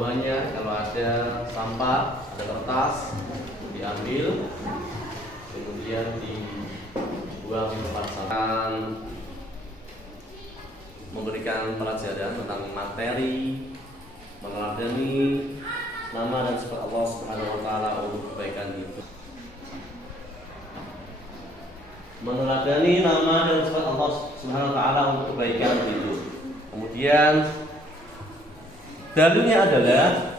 bawahnya kalau ada sampah, ada kertas, diambil, kemudian dibuang di tempat sampah. Memberikan pelajaran tentang materi, meneladani nama dan sifat Allah Subhanahu wa taala untuk kebaikan hidup. Meneladani nama dan sifat Allah Subhanahu wa taala untuk kebaikan hidup. Kemudian dalilnya adalah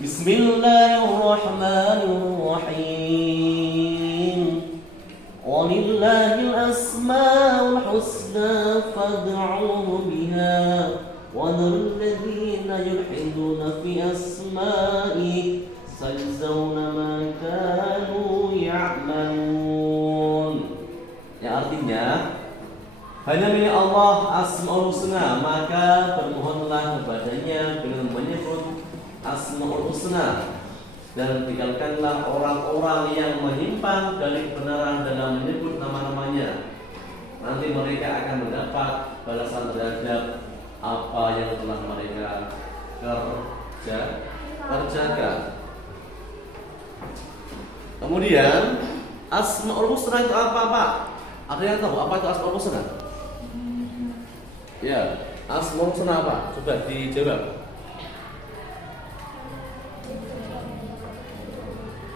Bismillahirrahmanirrahim. Walillahil asmaul husna fad'uhu biha wa dzal ladzina yulhiduna fi asma'i sayajzauna ma kanu ya'malun. Yang artinya hanya milik Allah Asmaul Husna, maka bermohonlah kepadanya dengan menyebut Asmaul Husna, dan tinggalkanlah orang-orang yang menyimpang dari kebenaran dalam menyebut nama-namanya. Nanti mereka akan mendapat balasan terhadap apa yang telah mereka kerjakan. Kemudian Asmaul Husna itu apa, Pak? Ada yang tahu apa itu Asmaul Husna? Ya, Asmaul Husna apa? Coba dijawab.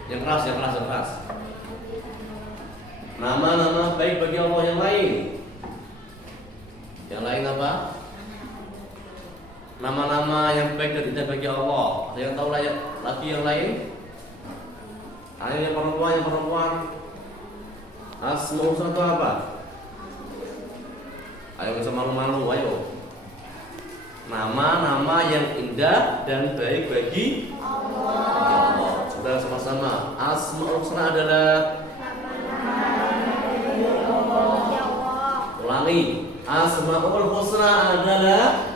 Yang keras. Nama-nama baik bagi Allah yang lain. Yang lain apa? Nama-nama yang baik dan indah bagi Allah. Ada yang tahu lagi yang lain? Ayo yang perempuan. Asmaul Husna itu apa? Ayo bisa malu-malu, ayo. Nama-nama yang indah dan baik bagi Allah. Sudah sama-sama. Asmaul Husna adalah ulangi. Asmaul Husna adalah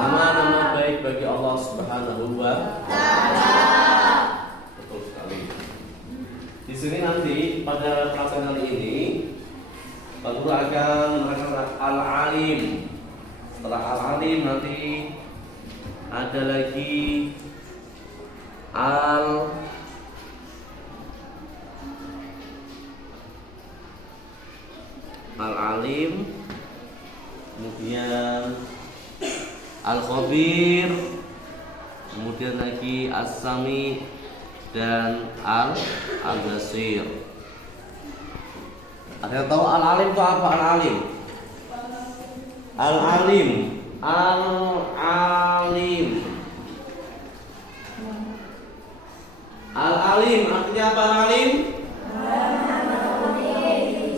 nama-nama baik bagi Allah Subhanahu wa taala. Betul sekali. Di sini nanti pada pelajaran kali ini Pak Guru akan menerangkan Al-Alim. Setelah Al-Alim nanti ada lagi Al-Alim, kemudian Al-Khabir, kemudian lagi As-Sami dan Al-Basir. Ada yang tahu Al-Alim itu apa? Al-Alim artinya apa? Al-Alim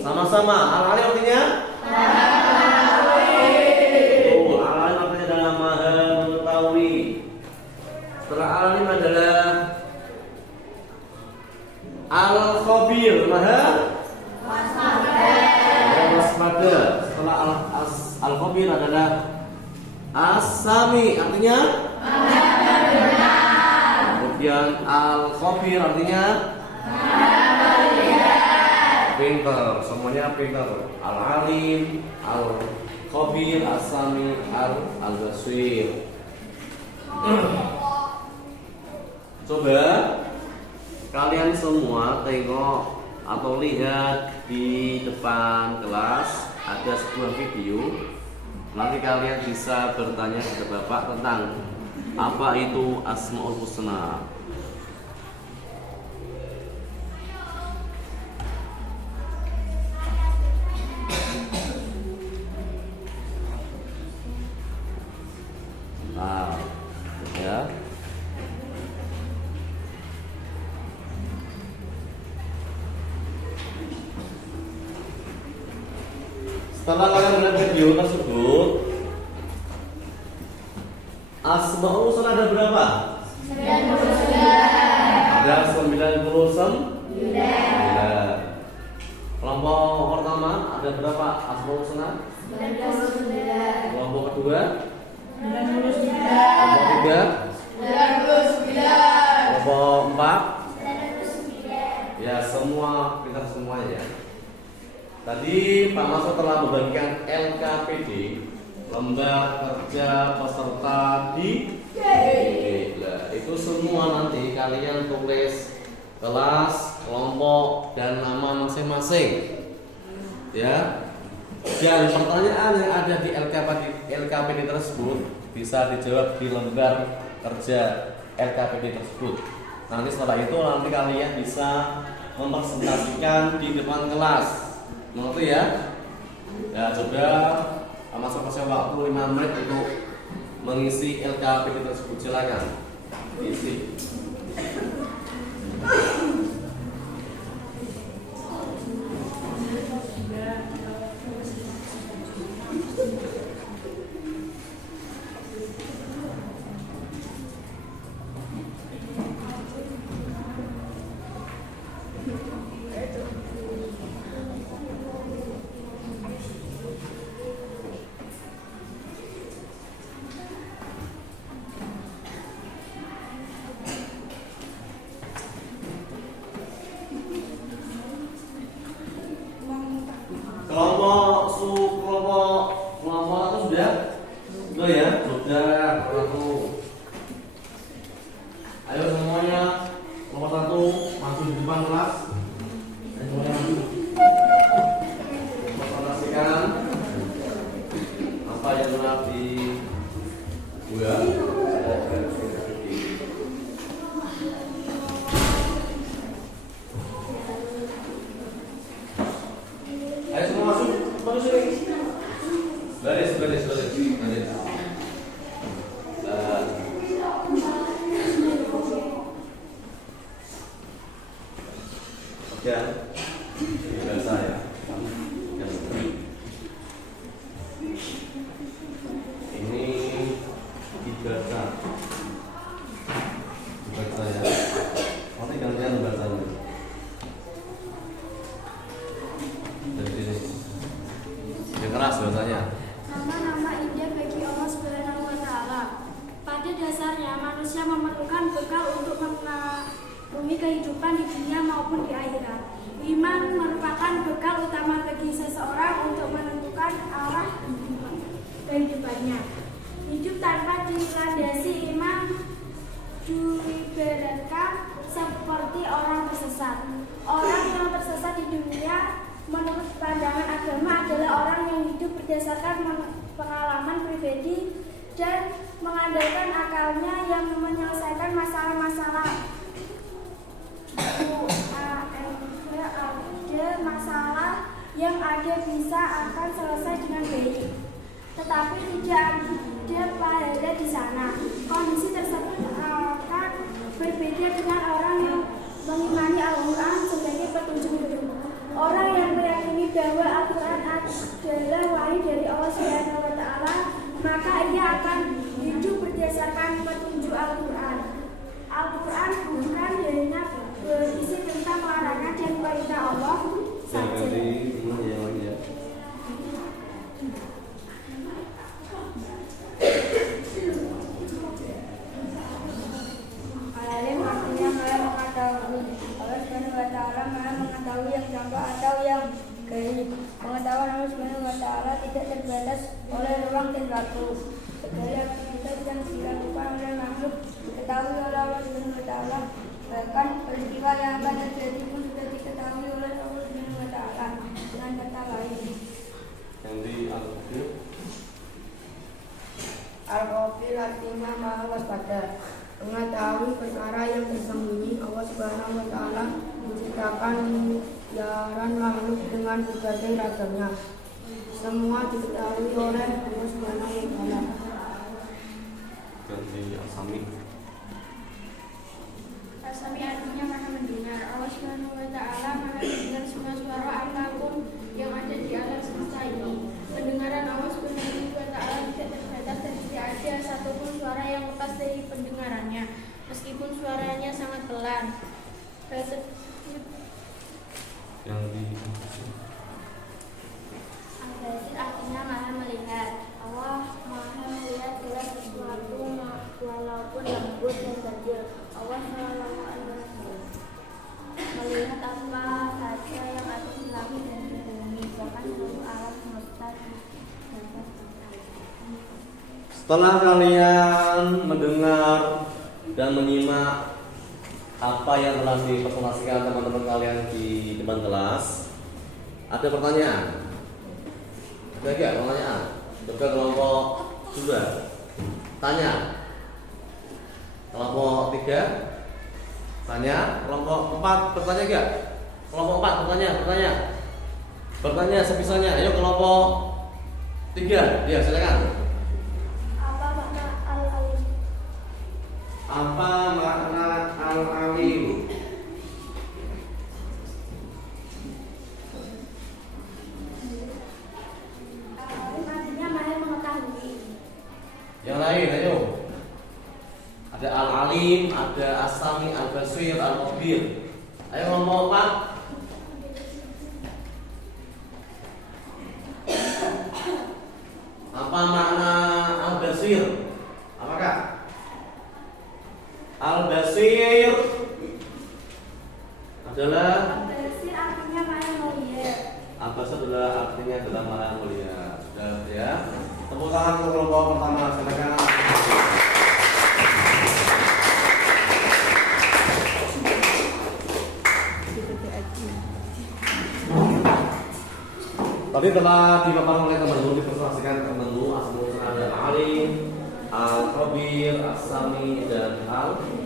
sama-sama. Al-Alim artinya Al-Alim artinya adalah Maha Mengetahui. Setelah Al-Alim adalah Al-Khabir, Maha waspada. Setelah Al-Khabir adalah As-Sami, artinya kemudian Al-Khabir artinya pintar. Semuanya pintar. Al-Alim, Al-Khabir, As-Sami, Al-Basir. Coba kalian semua tengok atau lihat di depan kelas ada sebuah video. Nanti kalian bisa bertanya kepada Bapak tentang apa itu Asmaul Husna. Nah, ya. Setelah kalian melihat video tersebut, Asmaul Husna ada berapa? 99. Ada 99. Kelompok pertama ada berapa Asmaul Husna? 99. Kelompok kedua? 99. Kelompok tiga? 99. Kelompok empat? 99. Ya, semua kita semuanya ya. Tadi Pak Masud telah membagikan LKPD lembar kerja peserta didik. Nah, itu semua nanti kalian tulis kelas, kelompok, dan nama masing-masing. Ya. Dan pertanyaan yang ada di LKPD tersebut bisa dijawab di lembar kerja LKPD tersebut. Nanti setelah itu nanti kalian bisa mempresentasikan di depan kelas. Mengerti ya? Ya, coba masuk waktu 5 menit untuk mengisi LKPD tersebut. Silakan isi. Kelompok itu sudah ya, sudah satu. Ayo semuanya kelompok satu maju di depan kelas. Ayo semuanya maju. Presentasikan apa yang telah dibuat. Ayo semua masuk. Baris. Ya, biasa ya. Ini dibaca ya. Nanti gantian bacanya. Dari sini. Yang keras bahasanya. Nama-nama indah bagi Allah Subhanahu wa Ta'ala. Pada dasarnya manusia memerlukan bekal untuk mengarungi kehidupan di dunia maupun di akhirat. Iman merupakan bekal utama bagi seseorang untuk menentukan arah kehidupannya. Hidup tanpa dilandasi iman diibaratkan seperti orang tersesat. Orang yang tersesat di dunia menurut pandangan agama adalah orang yang hidup berdasarkan pengalaman pribadi dan mengandalkan akalnya yang menyelesaikan masalah-masalah. Ada masalah yang ada bisa akan selesai dengan baik, tetapi tidak ada pahala di sana. Kondisi tersebut akan berbeda dengan orang yang mengimani Al-Quran sebagai petunjuk hidup. Orang yang meyakini bahwa Al-Quran adalah wahyu dari Allah Subhanahu wa Ta'ala, maka ia akan hidup berdasarkan petunjuk Al-Quran. Al-Quran bukan hanya berisi tentang larangan dan perintah Allah saja. Al-alim artinya maha mengetahui. Allah Subhanahu wa Ta'ala maha mengetahui yang tampak atau yang gaib. Pengetahuan Allah Subhanahu wa Ta'ala tidak terbatas oleh ruang dan waktu. Segala aktivitas yang dilakukan oleh makhluk diketahui oleh Allah Subhanahu wa Ta'ala. Bahkan peristiwa yang akan terjadi pun sudah diketahui oleh Allah Subhanahu wa Ta'ala. Dengan kata lain, Yang di Al-Qafir. Al-Ghafir artinya maha waspada, mengetahui perkara yang tersembunyi. Allah Subhanahu wa Ta'ala menciptakan miliaran makhluk dengan berbagai ragamnya. Semua diketahui oleh Allah Subhanahu wa Ta'ala. Yang di Al-Sami. Al-Sami artinya maha mendengar. Allah Subhanahu wa Ta'ala maha mendengar semua suara apapun yang ada di alam semesta ini. Pendengaran Allah Subhanahu wa Ta'ala tidak terbatas dan tidak ada satupun suara yang lepas dari pendengarannya, meskipun suaranya sangat pelan. Yang di Al-Basir artinya maha melihat. Allah maha melihat segala sesuatu walaupun lembut dan kecil. Allah Subhanahu wa Ta'ala melihat apa saja yang ada di langit dan di bumi, bahkan seluruh alam semesta dapat melihat. Setelah kalian mendengar dan menyimak apa yang telah dipresentasikan teman-teman kalian di depan kelas, ada pertanyaan? Ada nggak pertanyaan? Coba kelompok 2 tanya, kelompok 3 tanya, kelompok 4 bertanya nggak? Kelompok 4 bertanya sebisanya. Ayo kelompok 3, ya silakan. Apa makna al-alim? Apa makna al-alim? Al-alim artinya mahir mengetahui. Yang lain, ayo. Ada al-alim, ada as-sami, al-basir, al-khabir. Ayo kelompok 4. Apa makna al-basir? Apakah? Al-basir adalah Al-basir artinya mahir melihat. Al-basir adalah maha mulia. Sudah ya. Tepuk tangan untuk kelompok pertama, silakan. Tadi telah dipaparkan oleh teman-teman, dipresentasikan teman-teman asal ada al-alim, al-khabir, as-sami dan al-basir.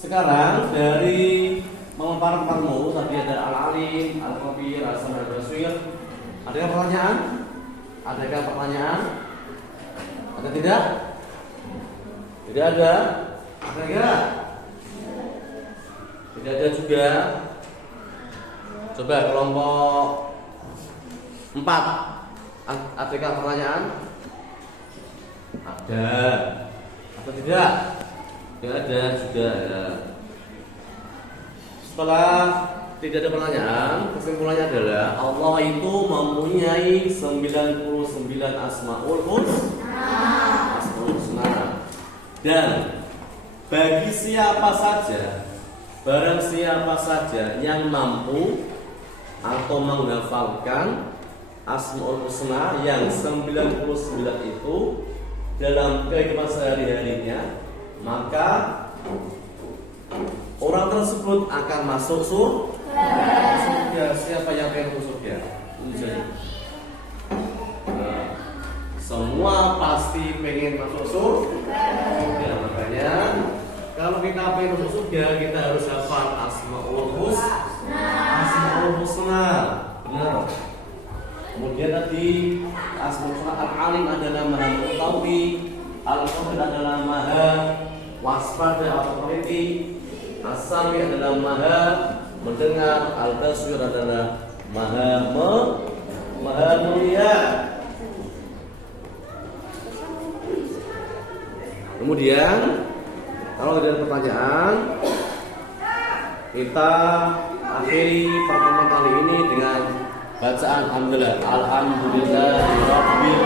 Sekarang dari memaparkan teman-teman tadi ada al-alim, al-khabir, as-sami, al-basir. Adakah pertanyaan? Adakah pertanyaan? Ada tidak? Tidak ada? Ada enggak? Tidak ada juga. Coba kelompok 4, adakah pertanyaan? Ada. Atau tidak? Tidak ada juga ya. Setelah tidak ada pertanyaan, kesimpulannya adalah Allah itu mempunyai 99 asmaul husna. Dan bagi siapa saja, barang siapa saja yang mampu atau menghafalkan asmaul husna yang 99 itu dalam kehidupan sehari-harinya, maka orang tersebut akan masuk surga. Siapa yang pengen masuk surga? Semua pasti pengen masuk surga. Ya, makanya kalau kita pengen masuk surga, kita harus hafal asmaul husna. Benar. Kemudian tadi asmaul husna, al-alim adalah maha mengetahui, al-khabir adalah maha waspada atau teliti, as-sami adalah maha mendengar, al-basir adalah maha melihat. Kemudian kalau ada pertanyaan, kita akhiri pertemuan kali ini dengan bacaan alhamdulillah rabbil